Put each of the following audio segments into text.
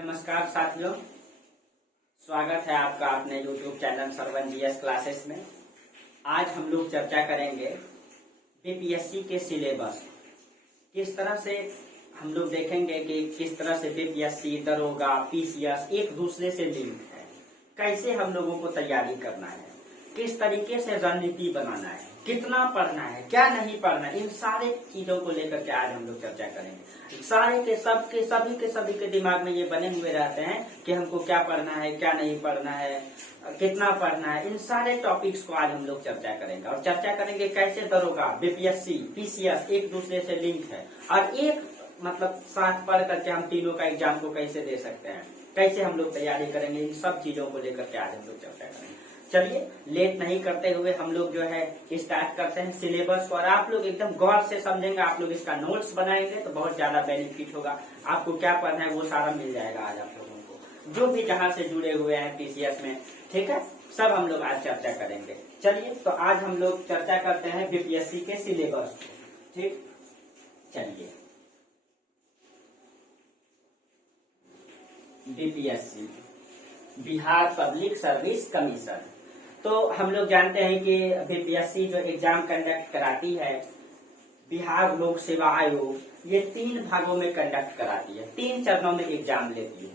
नमस्कार साथियों, स्वागत है आपका अपने YouTube channel Sarwan GS classes में। आज हम लोग चर्चा करेंगे बीपीएससी के सिलेबस। किस तरह से हम लोग देखेंगे कि किस तरह से बीपीएससी, दरोगा, पीसीएस एक दूसरे से लिंक है, कैसे हम लोगों को तैयारी करना है, किस तरीके से रणनीति बनाना है, कितना पढ़ना है, क्या नहीं पढ़ना है, इन सारे चीजों को लेकर के आज हम लोग चर्चा करेंगे। सारे के सभी के दिमाग में ये बने हुए रहते हैं कि हमको क्या पढ़ना है, क्या नहीं पढ़ना है, कितना पढ़ना है। इन सारे टॉपिक्स को आज हम लोग चर्चा करेंगे और चर्चा करेंगे कैसे दरोगा, बीपीएससी, पीसीएस एक दूसरे से लिंक है और एक मतलब साथ पढ़ करके हम तीनों का एग्जाम को कैसे दे सकते हैं, कैसे हम लोग तैयारी करेंगे, इन सब चीजों को लेकर के आज हम लोग चर्चा करेंगे। चलिए लेट नहीं करते हुए हम लोग जो है स्टार्ट करते हैं सिलेबस को। और आप लोग एकदम गौर से समझेंगे, आप लोग इसका नोट्स बनाएंगे तो बहुत ज्यादा बेनिफिट होगा। आपको क्या पढ़ना है वो सारा मिल जाएगा आज आप लोगों को, जो भी जहां से जुड़े हुए हैं पीसीएस में। ठीक है, सब हम लोग आज चर्चा करेंगे। चलिए तो आज हम लोग चर्चा करते हैं बीपीएससी के सिलेबस को। ठीक, चलिए BPSC, Bihar public service commission. तो हम लोग जानते हैं कि बीपीएससी जो एग्जाम कंडक्ट कराती है, बिहार लोक सेवा आयोग, ये 3 भागों में कंडक्ट कराती है, 3 चरणों में एग्जाम लेती है।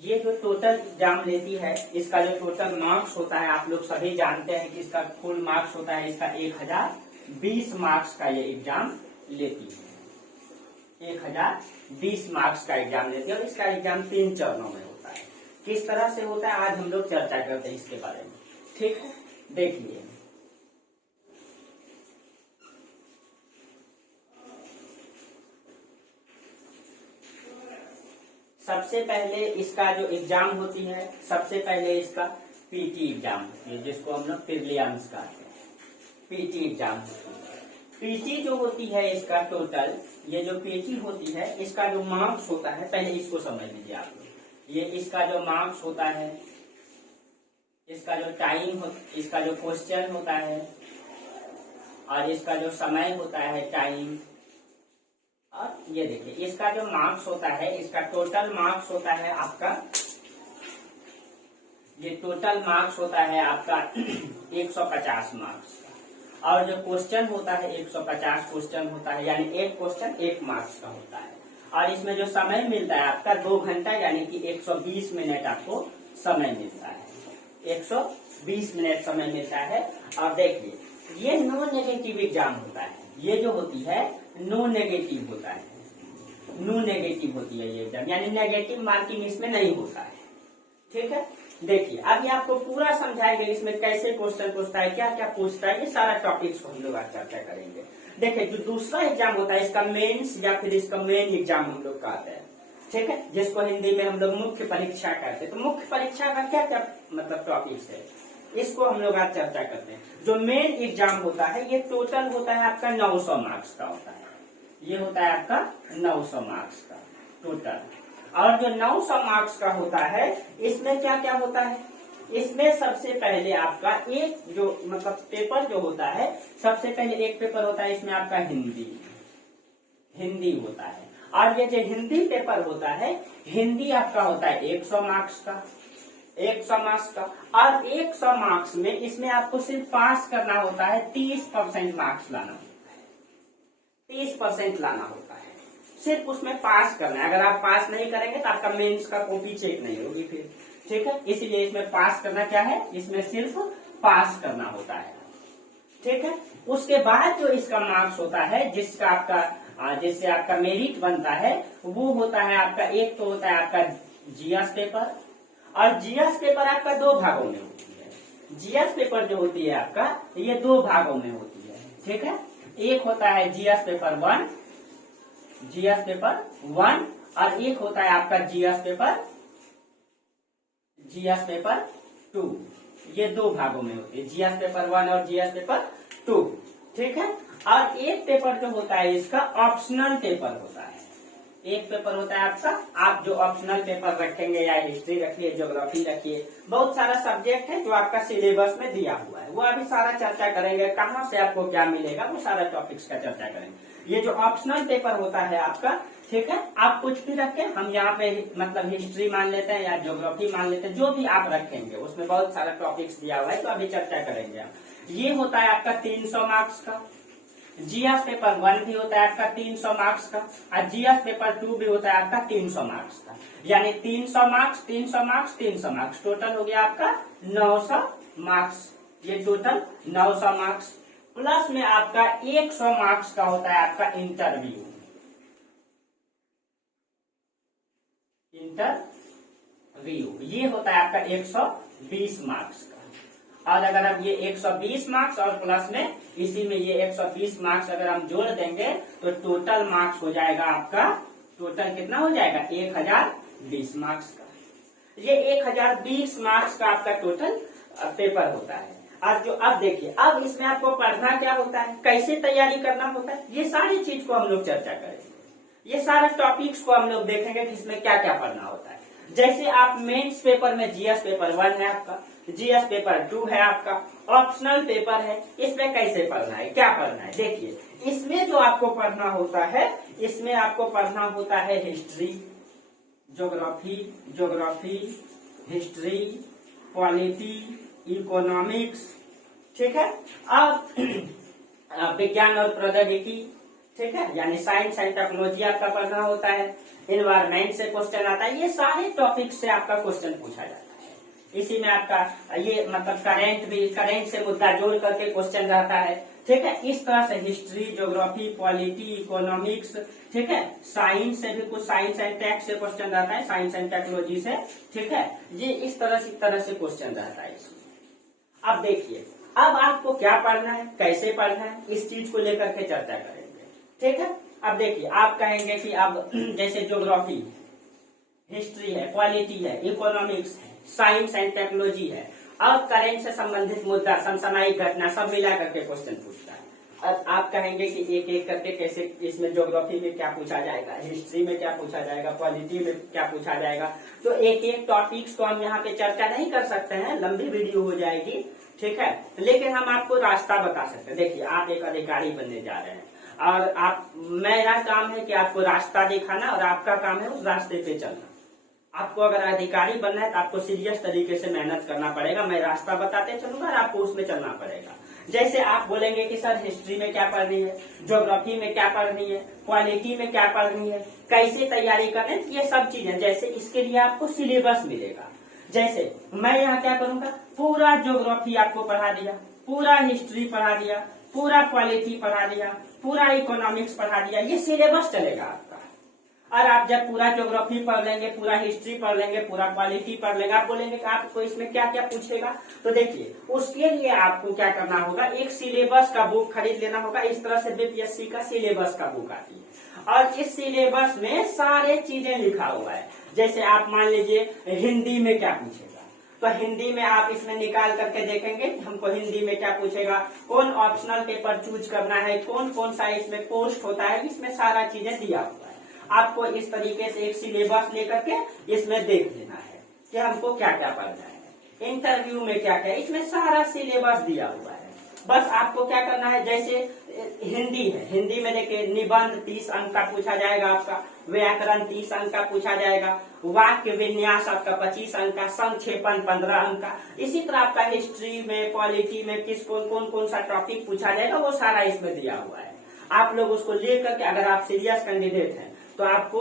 ये जो टोटल एग्जाम लेती है, इसका जो टोटल मार्क्स होता है, आप लोग सभी जानते हैं कि इसका फुल मार्क्स होता है इसका 1020 मार्क्स का ये एग्जाम लेती है। 1020 मार्क्स का एग्जाम लेती है और इसका एग्जाम 3 चरणों में होता है। किस तरह से होता है आज हम लोग चर्चा करते हैं इसके बारे में। ठीक है, देखिए सबसे पहले इसका जो एग्जाम होती है, सबसे पहले इसका पीटी एग्जाम होती है, जिसको हम लोग प्रीलिम्स कहते हैं। पीटी एग्जाम होती है। पीटी जो होती है इसका टोटल, ये जो पीटी होती है इसका जो मार्क्स होता है, पहले इसको समझ लीजिए आप लोग। ये इसका जो मार्क्स होता है, इसका जो टाइम इसका जो क्वेश्चन होता है और इसका जो समय होता है टाइम, और ये देखिए इसका जो मार्क्स होता है, इसका टोटल मार्क्स होता है आपका, ये टोटल मार्क्स होता है आपका 150 मार्क्स का। और जो क्वेश्चन होता है 150 क्वेश्चन होता है, यानी एक क्वेश्चन 1 मार्क्स का होता है। और इसमें जो समय मिलता है आपका 2 घंटा, यानी कि 120 मिनट आपको समय मिलता है। 120 मिनट समय मिलता है। और देखिए ये नो नेगेटिव एग्जाम होता है, ये जो होती है नो नेगेटिव होता है, नो नेगेटिव होती है ये एग्जाम, यानी नेगेटिव मार्किंग इसमें नहीं होता है। ठीक है, देखिए अभी आपको पूरा समझाएंगे इसमें कैसे क्वेश्चन पूछता है, क्या क्या पूछता है, ये सारा टॉपिक्स को हम लोग आज चर्चा करेंगे। देखिए जो दूसरा एग्जाम होता है इसका मेंस या फिर इसका मेन एग्जाम हम लोग कहते हैं। ठीक है, जिसको हिंदी में हम लोग मुख्य परीक्षा कहते हैं। तो मुख्य परीक्षा का क्या क्या मतलब टॉपिक्स है, इसको हम लोग आज चर्चा करते हैं। जो मेन एग्जाम होता है ये टोटल होता है आपका 900 मार्क्स का होता है। ये होता है आपका 900 मार्क्स का टोटल। और जो 900 मार्क्स का होता है इसमें क्या क्या होता है, इसमें सबसे पहले आपका एक जो मतलब पेपर जो होता है, सबसे पहले एक पेपर होता है इसमें आपका हिंदी होता है। और ये जो हिंदी पेपर होता है, हिंदी आपका होता है 100 मार्क्स का, 100 मार्क्स का। और 100 मार्क्स में इसमें आपको सिर्फ पास करना होता है, 30% मार्क्स लाना होता है, 30% लाना होता है, सिर्फ उसमें पास करना है। अगर आप पास नहीं करेंगे तो आपका मेंस का कॉपी चेक नहीं होगी फिर। ठीक है, इसलिए इसमें पास करना क्या है, इसमें सिर्फ पास करना होता है। ठीक है, उसके बाद जो इसका मार्क्स होता है, जिससे आपका मेरिट बनता है, वो होता है आपका, एक तो होता है आपका जीएस पेपर। और जीएस पेपर आपका 2 भागों में होती है। जीएस पेपर जो होती है आपका, ये 2 भागों में होती है। ठीक है, एक होता है जीएस पेपर 1, जीएस पेपर 1, और एक होता है आपका जीएस पेपर 2। ये 2 भागों में होती है, जीएस पेपर 1 और जीएस पेपर 2। ठीक है, और एक पेपर जो होता है इसका ऑप्शनल पेपर होता है। एक पेपर होता है आपका, आप जो ऑप्शनल पेपर रखेंगे, या हिस्ट्री रखिए, ज्योग्राफी रखिए, बहुत सारा सब्जेक्ट है जो आपका सिलेबस में दिया हुआ है, वो अभी सारा चर्चा करेंगे, कहाँ से आपको क्या मिलेगा, वो सारा टॉपिक्स का चर्चा करेंगे। ये जो ऑप्शनल पेपर होता है आपका, ठीक है, आप कुछ भी रखें, हम यहाँ पे मतलब हिस्ट्री मान लेते हैं या ज्योग्राफी मान लेते हैं, जो भी आप रखेंगे, उसमें बहुत सारा टॉपिक्स दिया हुआ है, तो अभी चर्चा करेंगे हम। ये होता है आपका 300 मार्क्स का। जीएस पेपर 1 भी होता है आपका 300 मार्क्स का, और जीएस पेपर 2 भी होता है आपका 300 मार्क्स का। यानी 300 मार्क्स, 300 मार्क्स, 300 मार्क्स, टोटल हो गया आपका 900 मार्क्स। ये टोटल 900 मार्क्स, प्लस में आपका 100 मार्क्स का होता है आपका इंटरव्यू। ये होता है आपका 120 मार्क्स का। और अगर हम ये 120 मार्क्स और प्लस में इसी में ये 120 मार्क्स अगर हम जोड़ देंगे तो टोटल मार्क्स हो जाएगा आपका, टोटल कितना हो जाएगा 1020 मार्क्स का। ये 1020 मार्क्स का आपका टोटल पेपर होता है। और जो अब देखिए, अब इसमें आपको पढ़ना क्या होता है, कैसे तैयारी करना होता है, ये सारी चीज को हम लोग चर्चा करेंगे। ये सारे टॉपिक्स को हम लोग देखेंगे कि इसमें क्या क्या पढ़ना होता है। जैसे आप मेंस पेपर में जीएस पेपर 1 है आपका, जीएस पेपर 2 है आपका, ऑप्शनल पेपर है, इसमें कैसे पढ़ना है, क्या पढ़ना है। देखिए, इसमें जो आपको पढ़ना होता है, इसमें आपको पढ़ना होता है history, geography, history, polity, economics, ठीक है। अब विज्ञान और प्रौद्योगिकी, ठीक है, यानी साइंस एंड टेक्नोलॉजी आपका पढ़ना होता है। एनवायरमेंट से क्वेश्चन आता है। ये सारे टॉपिक से आपका क्वेश्चन पूछा जाता है। इसी में आपका ये मतलब करंट से मुद्दा जोड़ करके क्वेश्चन रहता है, ठीक है। इस तरह से हिस्ट्री, ज्योग्राफी, पॉलिटी, इकोनॉमिक्स, ठीक है, साइंस से भी कुछ, साइंस एंड टेक से क्वेश्चन रहता है, साइंस एंड टेक्नोलॉजी से, ठीक है। ये इस तरह से क्वेश्चन रहता है इसमें। अब देखिए, अब आपको क्या पढ़ना है, कैसे पढ़ना है, इस चीज को लेकर के चर्चा करेंगे, ठीक है। अब देखिए, आप कहेंगे कि अब जैसे ज्योग्राफी, हिस्ट्री है, पॉलिटी है, इकोनॉमिक्स है, साइंस एंड टेक्नोलॉजी है, और करंट से संबंधित मुद्दा, समसामयिक घटना सब मिला करके क्वेश्चन पूछता है। अब आप कहेंगे कि एक एक करके कैसे, इसमें ज्योग्राफी में क्या पूछा जाएगा, हिस्ट्री में क्या पूछा जाएगा, पॉलिटी में क्या पूछा जाएगा। तो एक एक टॉपिक्स को हम यहाँ पे चर्चा नहीं कर सकते हैं, लंबी वीडियो हो जाएगी, ठीक है। लेकिन हम आपको रास्ता बता सकते हैं। देखिए, आप एक अधिकारी बनने जा रहे हैं और आप, मेरा काम है कि आपको रास्ता दिखाना और आपका काम है उस रास्ते पे चलना। आपको अगर अधिकारी बनना है तो आपको सीरियस तरीके से मेहनत करना पड़ेगा। मैं रास्ता बताते चलूंगा और आपको उसमें चलना पड़ेगा। जैसे आप बोलेंगे कि सर हिस्ट्री में क्या पढ़नी है, ज्योग्राफी में क्या पढ़नी है, पॉलिटी में क्या पढ़नी है, कैसे तैयारी करें, ये सब चीजें, जैसे इसके लिए आपको सिलेबस मिलेगा। जैसे मैं यहाँ क्या करूंगा, पूरा ज्योग्राफी आपको पढ़ा दिया, पूरा हिस्ट्री पढ़ा दिया, पूरा पॉलिटी पढ़ा दिया, पूरा इकोनॉमिक्स पढ़ा दिया, ये सिलेबस चलेगा आपका। और आप जब पूरा ज्योग्राफी पढ़ लेंगे, पूरा हिस्ट्री पढ़ लेंगे, पूरा पॉलिटी पढ़ लेंगे, आप बोलेंगे कि आपको इसमें क्या क्या पूछेगा। तो देखिए, उसके लिए आपको क्या करना होगा, एक सिलेबस का बुक खरीद लेना होगा। इस तरह से बीपीएससी का सिलेबस का बुक आती है और इस सिलेबस में सारे चीजें लिखा हुआ है। जैसे आप मान लीजिए हिंदी में क्या पूछेगा, तो हिंदी में आप इसमें निकाल करके देखेंगे हमको हिंदी में क्या पूछेगा, कौन ऑप्शनल पेपर चूज करना है, कौन कौन सा इसमें पोस्ट होता है, इसमें सारा चीजें दिया हुआ है। आपको इस तरीके से एक सिलेबस लेकर के इसमें देख लेना है कि हमको क्या क्या पढ़ना है, इंटरव्यू में क्या क्या, इसमें सारा सिलेबस दिया हुआ है। बस आपको क्या करना है, जैसे हिंदी है, हिंदी में देखिए निबंध 30 अंक का पूछा जाएगा आपका, व्याकरण 30 अंक का पूछा जाएगा, वाक्य विन्यास आपका 25 अंक का, संक्षेपण 15 अंक का। इसी तरह आपका हिस्ट्री में, पॉलिटी में किस कौन सा टॉपिक पूछा जाएगा, वो सारा इसमें दिया हुआ है। आप लोग उसको लेकर के, अगर आप सीरियस कैंडिडेट हैं तो आपको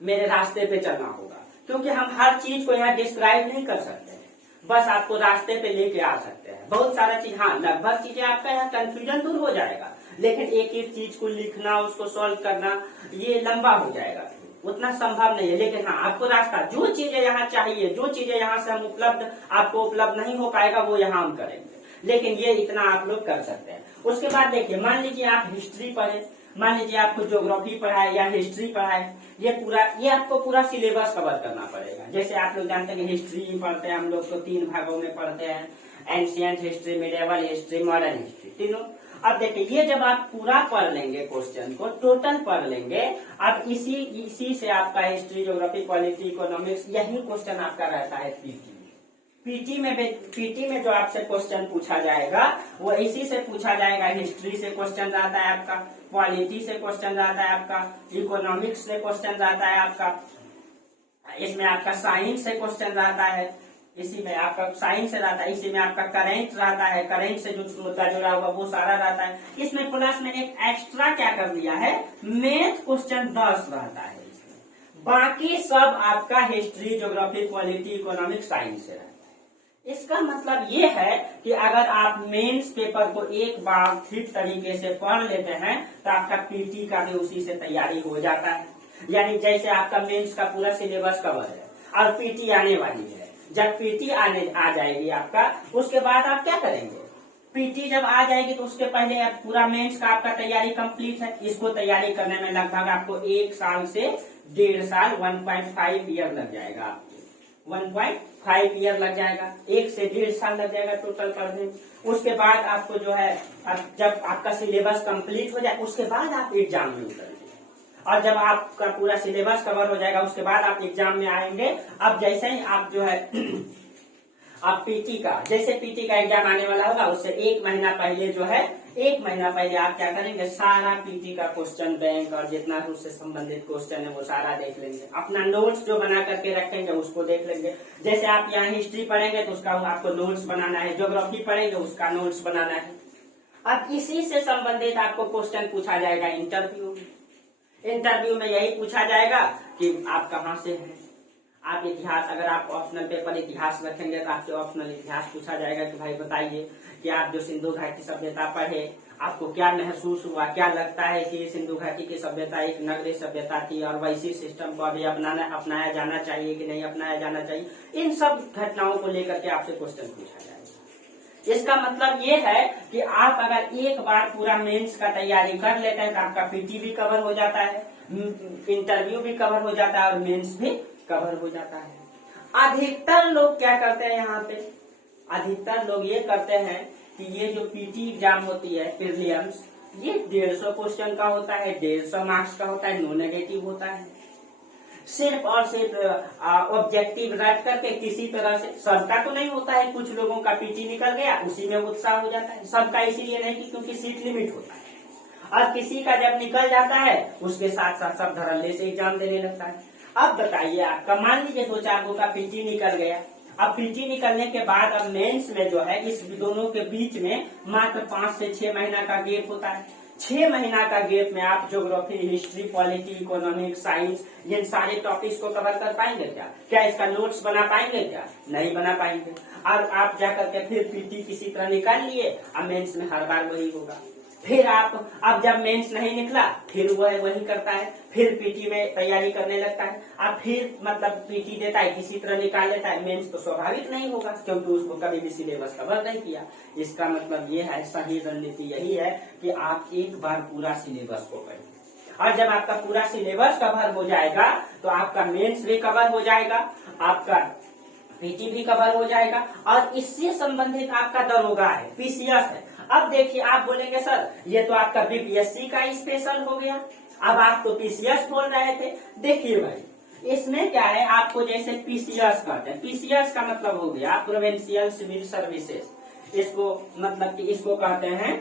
मेरे रास्ते पे चलना होगा, क्योंकि हम हर चीज को यहाँ डिस्क्राइब नहीं कर सकते हैं, बस आपको रास्ते पे लेके आ सकते हैं। बहुत सारा चीज, हाँ लगभग चीजें आपका यहाँ कंफ्यूजन दूर हो जाएगा, लेकिन एक एक चीज को लिखना, उसको सॉल्व करना, ये लंबा हो जाएगा, उतना संभव नहीं है। लेकिन हाँ, आपको रास्ता, जो चीजें यहाँ चाहिए, जो चीजें यहाँ से हम आपको उपलब्ध नहीं हो पाएगा, वो यहाँ हम करेंगे, लेकिन ये इतना आप लोग कर सकते हैं। उसके बाद देखिए, मान लीजिए आप हिस्ट्री पढ़े, मान लीजिए आपको ज्योग्राफी पढ़ाए या हिस्ट्री पढ़ाए, ये आपको पूरा सिलेबस कवर करना पड़ेगा। जैसे आप लोग जानते हैं हिस्ट्री पढ़ते हैं हम लोग तो 3 भागों में पढ़ते हैं, ancient history, medieval history, modern history, तीनों। अब देखिए, ये जब आप पूरा पढ़ लेंगे, क्वेश्चन को टोटल पढ़ लेंगे, अब इसी से आपका हिस्ट्री, ज्योग्राफी, पॉलिटी, इकोनॉमिक्स, यही क्वेश्चन आपका रहता है पीटी पीटी में जो आपसे क्वेश्चन पूछा जाएगा वो इसी से पूछा जाएगा। हिस्ट्री से क्वेश्चन आता है आपका, पॉलिटी से क्वेश्चन आता है आपका, इकोनॉमिक्स से क्वेश्चन आता है आपका, इसमें आपका साइंस से क्वेश्चन आता है, इसी में आपका साइंस से रहता है, इसी में आपका करेंट रहता है, करेंट से जो मुद्दा जुड़ा हुआ वो सारा रहता है। इसमें प्लस में एक एक्स्ट्रा क्या कर दिया है, मैथ क्वेश्चन 10 रहता है इसमें। बाकी सब आपका history, geography, polity, economic, science से रहता है। इसका मतलब ये है कि अगर आप मेंस पेपर को एक बार ठीक तरीके से पढ़ लेते हैं तो आपका पीटी का भी उसी से तैयारी हो जाता है। यानी जैसे आपका मेंस का पूरा सिलेबस कवर है और पीटी आने वाली है, जब पीटी आ जाएगी आपका, उसके बाद आप क्या करेंगे, पीटी जब आ जाएगी तो उसके पहले आप पूरा मेंस का आपका तैयारी कंप्लीट है। इसको तैयारी करने में लगभग आपको 1 साल से 1.5 साल 1.5 ईयर लग जाएगा आपको, 1.5 ईयर लग जाएगा, 1 से 1.5 साल लग जाएगा टोटल करने। उसके बाद आपको जो है, जब आपका सिलेबस कंप्लीट हो जाए उसके बाद आप एग्जाम में उतरेंगे, और जब आपका पूरा सिलेबस कवर हो जाएगा उसके बाद आप एग्जाम में आएंगे। अब जैसे ही आप जो है आप पीटी का, जैसे पीटी का एग्जाम आने वाला होगा उससे 1 महीना पहले जो है, 1 महीना पहले आप क्या करेंगे, सारा पीटी का क्वेश्चन बैंक और जितना उससे संबंधित क्वेश्चन है वो सारा देख लेंगे। अपना नोट्स जो बना करके रखेंगे उसको देख लेंगे। जैसे आप यहाँ हिस्ट्री पढ़ेंगे तो उसका आपको नोट्स बनाना है, ज्योग्राफी पढ़ेंगे उसका नोट्स बनाना है। अब इसी से संबंधित आपको क्वेश्चन पूछा जाएगा इंटरव्यू में यही पूछा जाएगा कि आप कहाँ से हैं, आप इतिहास, अगर आप ऑप्शनल पेपर इतिहास रखेंगे तो आपसे ऑप्शनल इतिहास पूछा जाएगा कि भाई बताइए कि आप जो सिंधु घाटी सभ्यता पढ़े आपको क्या महसूस हुआ, क्या लगता है कि सिंधु घाटी की सभ्यता एक नगरीय सभ्यता थी और वैसी सिस्टम को अभी अपनाया जाना चाहिए कि नहीं अपनाया जाना चाहिए। इन सब घटनाओं को लेकर के आपसे क्वेश्चन पूछा जाएगा। इसका मतलब ये है कि आप अगर एक बार पूरा मेंस का तैयारी कर लेते हैं तो आपका पीटी भी कवर हो जाता है, इंटरव्यू भी कवर हो जाता है और मेंस भी कवर हो जाता है। अधिकतर लोग क्या करते हैं, यहाँ पे अधिकतर लोग ये करते हैं कि ये जो पीटी एग्जाम होती है प्रीलिम्स, ये 150 क्वेश्चन का होता है, 150 मार्क्स का होता है, नो नेगेटिव होता है। सिर्फ और सिर्फ ऑब्जेक्टिव रट करके किसी तरह से, सबका तो नहीं होता है, कुछ लोगों का पीटी निकल गया उसी में उत्साह हो जाता है, सबका इसीलिए नहीं कि क्योंकि सीट लिमिट होता है, और किसी का जब निकल जाता है उसके साथ साथ सब धड़ल्ले से एग्जाम देने लगता है। अब बताइए आपका, मान लीजिए 2-4 लोगों का पीटी निकल गया, अब पीटी निकलने के बाद अब मेंस में जो है इस दोनों के बीच में मात्र 5 से 6 महीना का गैप होता है। 6 महीना का गैप में आप geography, history, polity, economic, science, ये सारे टॉपिक्स को कवर कर पाएंगे क्या इसका नोट्स बना पाएंगे क्या? नहीं बना पाएंगे। और आप जाकर के फिर पीटी किसी तरह निकाल लिए, अब मेंस में हर बार वही होगा। फिर आप, अब जब मेंस नहीं निकला फिर वही करता है, फिर पीटी में तैयारी करने लगता है, अब फिर मतलब पीटी देता है किसी तरह निकाल लेता है, मेंस तो स्वाभाविक नहीं होगा क्योंकि उसको कभी भी सिलेबस कवर नहीं किया। इसका मतलब ये है, सही रणनीति यही है कि आप एक बार पूरा सिलेबस को पढ़ें, और जब आपका पूरा सिलेबस कवर हो जाएगा तो आपका मेंस भी कवर हो जाएगा, आपका पीटी भी कवर हो जाएगा, और इससे संबंधित आपका दरोगा है, पीसीएस है। अब देखिए, आप बोलेंगे सर ये तो आपका बीपीएससी का स्पेशल हो गया, अब आप तो पीसीएस बोल रहे थे। देखिए भाई, इसमें क्या है, आपको जैसे पीसीएस कहते हैं, पीसीएस का मतलब हो गया प्रोविंशियल सिविल सर्विसेज, इसको मतलब कि इसको कहते हैं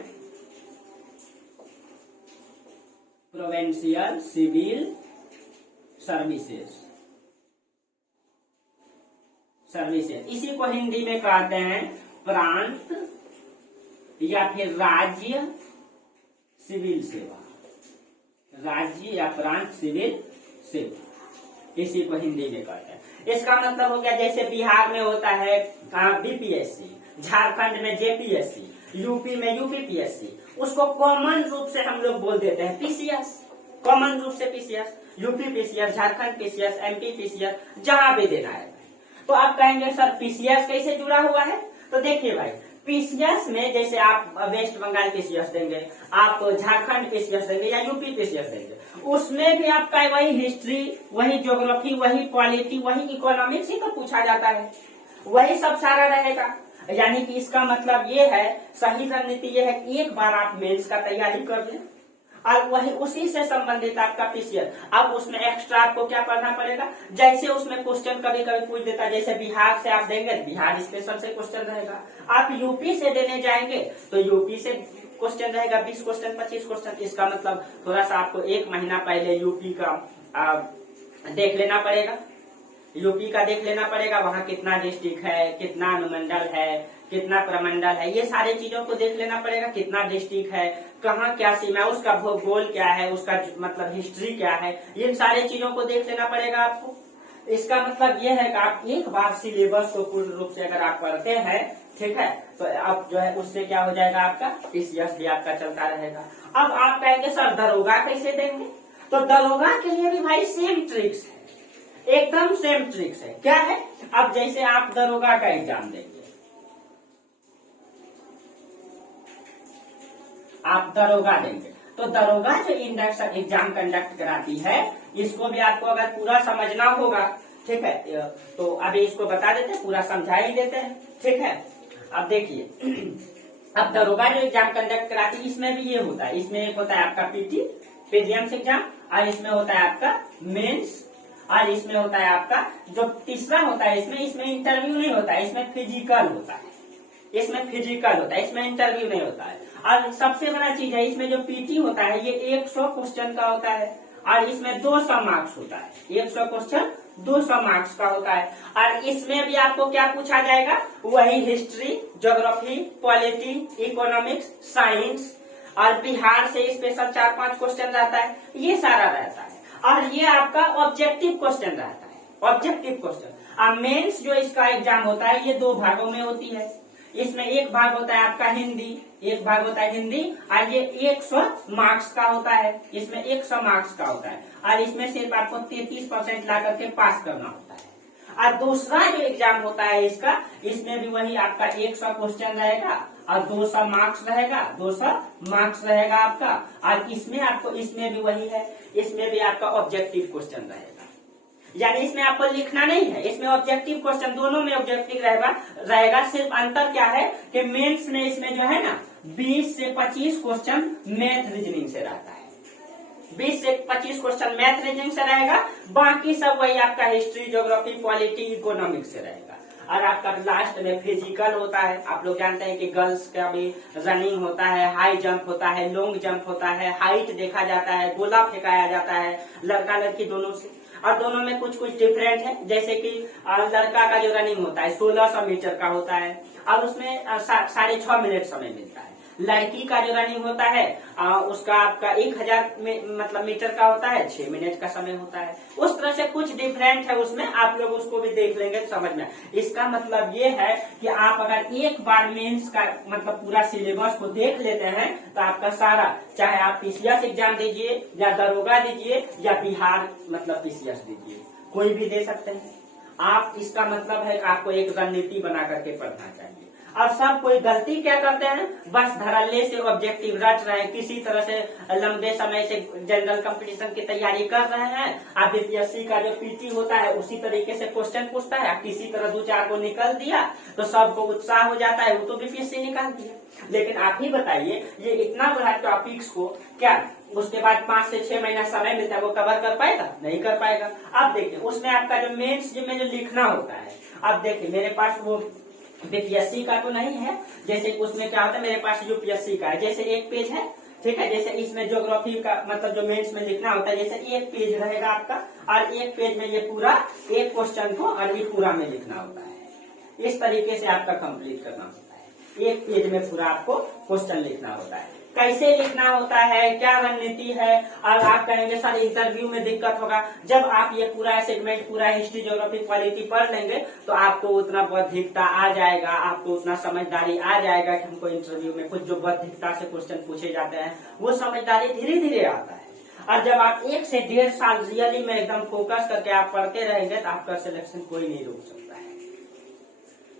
प्रोविंशियल सिविल सर्विसेज, इसी को हिंदी में कहते हैं प्रांत या फिर राज्य सिविल सेवा, राज्य या प्रांत सिविल सेवा, इसी को हिंदी में कहते हैं। इसका मतलब हो गया, जैसे बिहार में होता है बीपीएससी, झारखंड में जेपीएससी, यूपी में यूपीपीएससी, उसको कॉमन रूप से हम लोग बोल देते हैं पीसीएस, कॉमन रूप से PCS, UP PCS, Jharkhand PCS, MP PCS, जहां भी देना है। तो आप कहेंगे सर पीसीएस कैसे जुड़ा हुआ है? तो देखिए भाई, पीसीएस में जैसे आप वेस्ट बंगाल पीसीएस देंगे, आप झारखंड पीसीएस देंगे या यूपी पीसीएस देंगे, उसमें भी आपका वही हिस्ट्री, वही ज्योग्राफी, वही पॉलिटी, वही इकोनॉमिक्स ही तो पूछा जाता है, वही सब सारा रहेगा। यानी कि इसका मतलब ये है, सही रणनीति ये है कि एक बार आप मेंस का तैयारी कर लें, और वही उसी से संबंधित आपका पीसीएस। अब उसमें एक्स्ट्रा आपको क्या पढ़ना पड़ेगा, जैसे उसमें क्वेश्चन कभी कभी पूछ देता है, जैसे बिहार से आप देंगे बिहार स्पेशल से क्वेश्चन रहेगा, आप यूपी से देने जाएंगे तो यूपी से क्वेश्चन रहेगा, 20 क्वेश्चन 25 क्वेश्चन। इसका मतलब थोड़ा सा आपको 1 महीना पहले यूपी का देख लेना पड़ेगा, यूपी का देख लेना पड़ेगा, वहाँ कितना डिस्ट्रिक्ट है, कितना अनुमंडल है, कितना प्रमंडल है, ये सारी चीजों को देख लेना पड़ेगा, कितना डिस्ट्रिक्ट है, कहाँ क्या सीमा, उसका भूगोल क्या है, उसका मतलब हिस्ट्री क्या है, इन सारी चीजों को देख लेना पड़ेगा आपको। इसका मतलब ये है कि आप एक बार सिलेबस को पूर्ण रूप से अगर आप पढ़ते हैं, ठीक है, तो अब जो है उससे क्या हो जाएगा, आपका पीसीएस भी आपका चलता रहेगा। अब आप कहेंगे सर दरोगा कैसे देंगे, तो दरोगा के लिए भी भाई सेम ट्रिक्स है, एकदम सेम ट्रिक्स है। क्या है, अब जैसे आप दरोगा का एग्जाम देंगे, आप दरोगा देंगे तो दरोगा जो इंडक्शन एग्जाम कंडक्ट कराती है, इसको भी आपको अगर पूरा समझना होगा, ठीक है, तो अभी इसको बता देते हैं, पूरा समझा ही देते हैं, ठीक है। अब देखिए, अब दरोगा जो एग्जाम कंडक्ट कराती है, इसमें भी ये होता है, इसमें एक होता है आपका पीटी प्रीलिम्स एग्जाम, और इसमें होता है आपका मेंस, और इसमें होता है आपका जो तीसरा होता है, इसमें इंटरव्यू नहीं होता है, इसमें फिजिकल होता है, इसमें फिजिकल होता है, इसमें इंटरव्यू नहीं होता है। और सबसे बड़ा चीज है, इसमें जो पीटी होता है ये 100 क्वेश्चन का होता है, और इसमें 200 मार्क्स होता है, 100 क्वेश्चन 200 मार्क्स का होता है। और इसमें भी आपको क्या पूछा जाएगा, वही history, geography, polity, economics, science, और बिहार से स्पेशल 4-5 क्वेश्चन रहता है, ये सारा रहता है। और ये आपका ऑब्जेक्टिव क्वेश्चन रहता है, ऑब्जेक्टिव क्वेश्चन। और मेंस जो इसका एग्जाम होता है, ये 2 भागों में होती है, इसमें एक भाग होता है आपका हिंदी, एक भाग होता है हिंदी, और ये 100 मार्क्स का होता है, इसमें 100 मार्क्स का होता है, और इसमें सिर्फ आपको 33% ला करके पास करना होता है। और दूसरा जो एग्जाम होता है इसका, इसमें भी वही आपका 100 क्वेश्चन रहेगा और 200 मार्क्स रहेगा, 200 मार्क्स रहेगा आपका। और इसमें आपको, इसमें भी वही है, इसमें भी आपका ऑब्जेक्टिव क्वेश्चन रहेगा, यानी इसमें आपको लिखना नहीं है, इसमें ऑब्जेक्टिव क्वेश्चन, दोनों में ऑब्जेक्टिव रहेगा। सिर्फ अंतर क्या है कि मेंस में इसमें जो है ना 20 से 25 क्वेश्चन मैथ रीजनिंग से रहता है, 20 से 25 क्वेश्चन मैथ रीजनिंग से रहेगा, बाकी सब वही आपका हिस्ट्री, ज्योग्राफी, पॉलिटी, इकोनॉमिक्स से रहेगा। और आपका लास्ट में फिजिकल होता है, आप लोग जानते हैं कि गर्ल्स का भी रनिंग होता है, हाई जंप होता है, लॉन्ग जंप होता है, हाइट देखा जाता है, गोला फेंकाया जाता है, लड़का लड़की दोनों से, और दोनों में कुछ कुछ डिफरेंट है। जैसे कि लड़का का जो रनिंग होता है 1600 मीटर का होता है, और उसमें 6.5 मिनट समय मिलता है। लड़की का जो रनिंग होता है उसका आपका 1000 मतलब मीटर का होता है, 6 मिनट का समय होता है। उस तरह से कुछ डिफरेंट है उसमें, आप लोग उसको भी देख लेंगे तो समझ में। इसका मतलब ये है कि आप अगर एक बार मेंस का मतलब पूरा सिलेबस को देख लेते हैं तो आपका सारा, चाहे आप पीसीएस एग्जाम दीजिए या दरोगा दीजिए या बिहार मतलब पीसीएस दीजिए, कोई भी दे सकते हैं आप। इसका मतलब है कि आपको एक रणनीति बना करके पढ़ना चाहिए। और सब कोई गलती क्या करते हैं, बस धड़ल्ले से ऑब्जेक्टिव रट रहे हैं, किसी तरह से लंबे समय से जनरल कंपटीशन की तैयारी कर रहे हैं। आप बीपीएससी का जो पीटी होता है उसी तरीके से क्वेश्चन पूछता है, किसी तरह 2-4 को निकल दिया तो सबको उत्साह हो जाता है, वो तो बीपीएससी निकाल दिया। लेकिन आप ही बताइए, ये इतना बड़ा टॉपिक्स को क्या उसके बाद 5 से 6 महीना समय मिलता है, वो कवर कर पाएगा? नहीं कर पाएगा। अब देखिए उसमें आपका जो मेंस में जो लिखना होता है, अब देखिए मेरे पास वो बीपीएससी का तो नहीं है, जैसे उसमें क्या होता है मेरे पास यूपीएससी का है, जैसे एक पेज है, ठीक है, जैसे इसमें ज्योग्राफी का मतलब जो मेंस में लिखना होता है, जैसे एक पेज रहेगा आपका, और एक पेज में ये पूरा एक क्वेश्चन को और ये पूरा में लिखना होता है। इस तरीके से आपका कंप्लीट करना होता है, एक पेज में पूरा आपको क्वेश्चन लिखना होता है। कैसे लिखना होता है, क्या रणनीति है, और आप कहेंगे सर इंटरव्यू में दिक्कत होगा। जब आप ये पूरा सेगमेंट, पूरा हिस्ट्री, ज्योग्राफी, पॉलिटी पढ़ लेंगे तो आपको उतना बौद्धिकता आ जाएगा, आपको उतना समझदारी आ जाएगा कि हमको इंटरव्यू में कुछ जो बौद्धिकता से क्वेश्चन पूछे जाते हैं वो समझदारी धीरे धीरे आता है। और जब आप 1 से 1.5 साल रियली में एकदम फोकस करके आप पढ़ते रहेंगे तो आपका सिलेक्शन कोई नहीं रोक सकता है,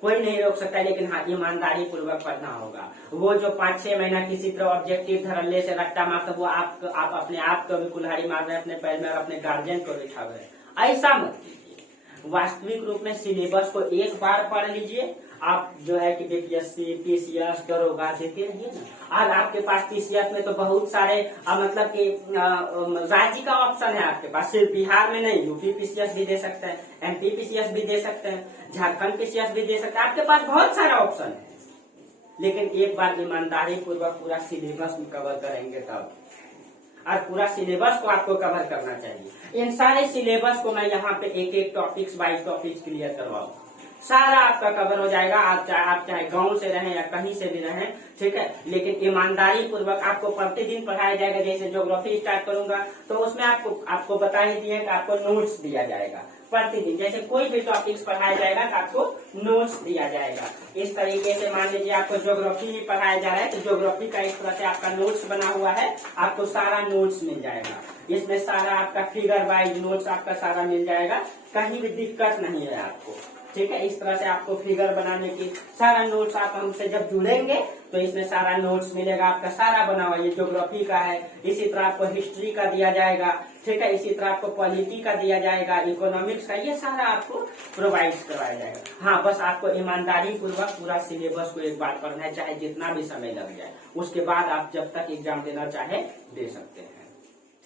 कोई नहीं रोक सकता है। लेकिन हाँ, ईमानदारी पूर्वक पढ़ना होगा। वो जो 5-6 महीना किसी तरह ऑब्जेक्टिव धड़ल्ले से रट्टा मारते, वो आप अपने आप को भी कुल्हाड़ी मार रहे हैं अपने पैर में और अपने गार्जियन को बिठा रहे हैं, ऐसा मत कीजिए। वास्तविक रूप में सिलेबस को एक बार पढ़ लीजिए आप जो है कि बीपीएससी, पीसीएस, दरोगा देते रहिए ना। आज आपके पास पीसीएस में तो बहुत सारे मतलब कि राज्य का ऑप्शन है आपके पास, सिर्फ बिहार में नहीं, यूपी पीसीएस भी दे सकते हैं, एमपी पीसीएस भी दे सकते हैं, झारखंड पीसीएस भी दे सकते हैं, आपके पास बहुत सारा ऑप्शन है। लेकिन एक बार ईमानदारी पूर्वक पूरा सिलेबस कवर करेंगे तब, और पूरा सिलेबस को आपको कवर करना चाहिए। इन सारे सिलेबस को मैं यहाँ पे एक एक टॉपिक्स बाई टॉपिक्स क्लियर करवाऊंगा, सारा आपका कवर हो जाएगा। आप चाहे गांव से रहें या कहीं से भी रहें, ठीक है, लेकिन ईमानदारी पूर्वक आपको प्रतिदिन पढ़ाया जाएगा। जैसे ज्योग्राफी स्टार्ट करूंगा तो उसमें आपको बता ही दिए कि आपको नोट्स दिया जाएगा प्रतिदिन। जैसे कोई भी टॉपिक्स पढ़ाया जाएगा तो आपको नोट्स दिया जाएगा। इस तरीके से मान लीजिए आपको ज्योग्राफी भी पढ़ाया जा रहा है तो ज्योग्राफी का इस तरह से आपका नोट्स बना हुआ है, आपको सारा नोट्स मिल जाएगा। इसमें सारा आपका फिगर वाइज नोट्स आपका सारा मिल जाएगा, कहीं भी दिक्कत नहीं है आपको, ठीक है। इस तरह से आपको फिगर बनाने की सारा नोट्स, आप हमसे जब जुड़ेंगे तो इसमें सारा नोट्स मिलेगा, आपका सारा बना हुआ। ये ज्योग्राफी का है, इसी तरह आपको हिस्ट्री का दिया जाएगा, ठीक है, इसी तरह आपको पॉलिटी का दिया जाएगा, इकोनॉमिक्स का, ये सारा आपको प्रोवाइड करवाया जाएगा। हाँ, बस आपको ईमानदारी पूर्वक पूरा सिलेबस को एक बार पढ़ना है, चाहे जितना भी समय लग जाए। उसके बाद आप जब तक एग्जाम देना चाहे दे सकते हैं,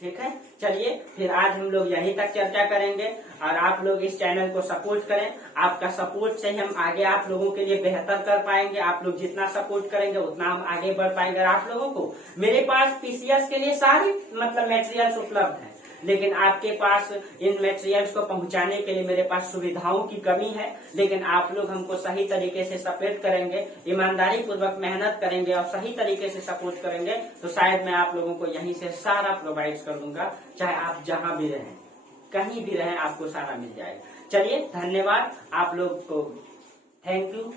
ठीक है। चलिए फिर आज हम लोग यहीं तक चर्चा करेंगे, और आप लोग इस चैनल को सपोर्ट करें। आपका सपोर्ट से हम आगे आप लोगों के लिए बेहतर कर पाएंगे। आप लोग जितना सपोर्ट करेंगे उतना हम आगे बढ़ पाएंगे। आप लोगों को मेरे पास पीसीएस के लिए सारी मतलब मटेरियल्स उपलब्ध है, लेकिन आपके पास इन मटेरियल्स को पहुंचाने के लिए मेरे पास सुविधाओं की कमी है। लेकिन आप लोग हमको सही तरीके से सपोर्ट करेंगे, ईमानदारी पूर्वक मेहनत करेंगे और सही तरीके से सपोर्ट करेंगे तो शायद मैं आप लोगों को यहीं से सारा प्रोवाइड कर दूंगा। चाहे आप जहां भी रहें, कहीं भी रहें, आपको सारा मिल जाएगा। चलिए, धन्यवाद आप लोग को, थैंक यू।